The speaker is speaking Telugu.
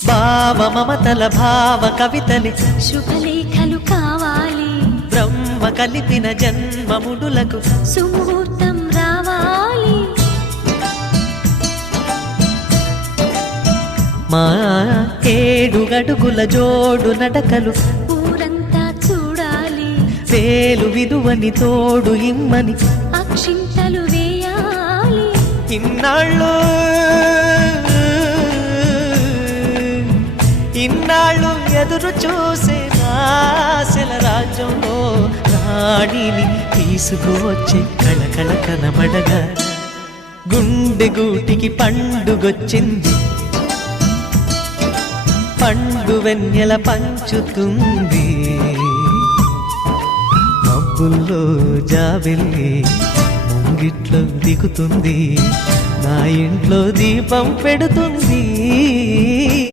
భావ మమతల భావ కవితలి శుభలేఖలు కావాలి, బ్రహ్మ కలిపిన జన్మముడులకు సుముహూర్తం రావాలి. మా 7 అడుగుల జోడు నడకలు ఊరంతా చూడాలి, వేలు విలువని తోడు ఇమ్మని అక్షింతలు వేయాలి. ఇన్నాళ్ళు ఎదురు చూసే ఆశల రాజ్యంలో రాణిని తీసుకువచ్చే కళకళ కనబడగా గుండె గూటికి పండుగొచ్చింది, పండు వెన్నెల పంచుతుంది. మబ్బుల్లో జాబిల్లి ముంగిట్లో దిగుతుంది, నా ఇంట్లో దీపం పెడుతుంది.